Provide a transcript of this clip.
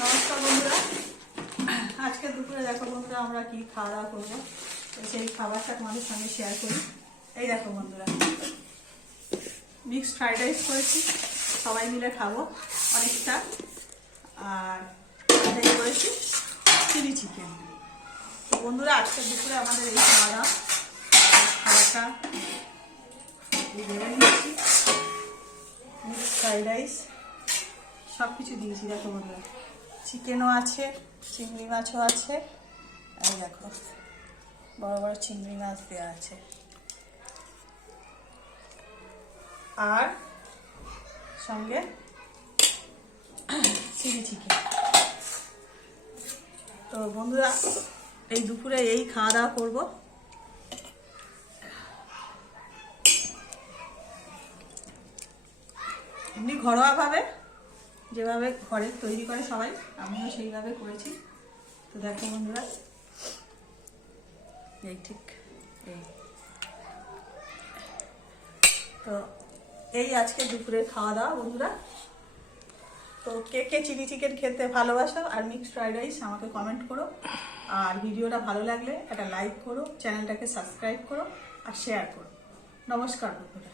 নমস্কার বন্ধুরা, আজকে দুপুরে দেখো বন্ধুরা আমরা কি খাওয়া দাওয়া করবো, তো সেই খাবারটা তোমাদের সঙ্গে শেয়ার করি। এই দেখো বন্ধুরা, মিক্সড ফ্রাইড রাইস করেছি, সবাই মিলে খাবো অনেকটা। আর এই করেছি চিলি চিকেন। তো বন্ধুরা আজকে দুপুরে আমাদের এই খাওয়া দাওয়া, খাবারটা ভেবে নিয়েছি। মিক্সড ফ্রাইড রাইস সব কিছু দিয়েছি দেখো বন্ধুরা, চিকেনও আছে, চিংড়ি মাছও আছে। এই দেখো বড় বড় চিংড়ি মাছ দেওয়া আছে, আর সঙ্গে চিলি চিকেন। তো বন্ধুরা এই দুপুরে এই খাওয়া দাওয়া করবো। এমনি ঘরোয়াভাবে যেভাবে ঘরে তৈরি করে সবাই, আমিও সেইভাবে করেছি। তো দেখো বন্ধুরা, এই ঠিক এই তো এই আজকে দুপুরের খাওয়া দাওয়া বন্ধুরা। তো কে কে চিলি চিকেন খেতে ভালোবাসো আর মিক্সড ফ্রাইড রাইস আমাকে কমেন্ট করো। আর ভিডিওটা ভালো লাগলে একটা লাইক করো, চ্যানেলটাকে সাবস্ক্রাইব করো আর শেয়ার করো। নমস্কার বন্ধুরা।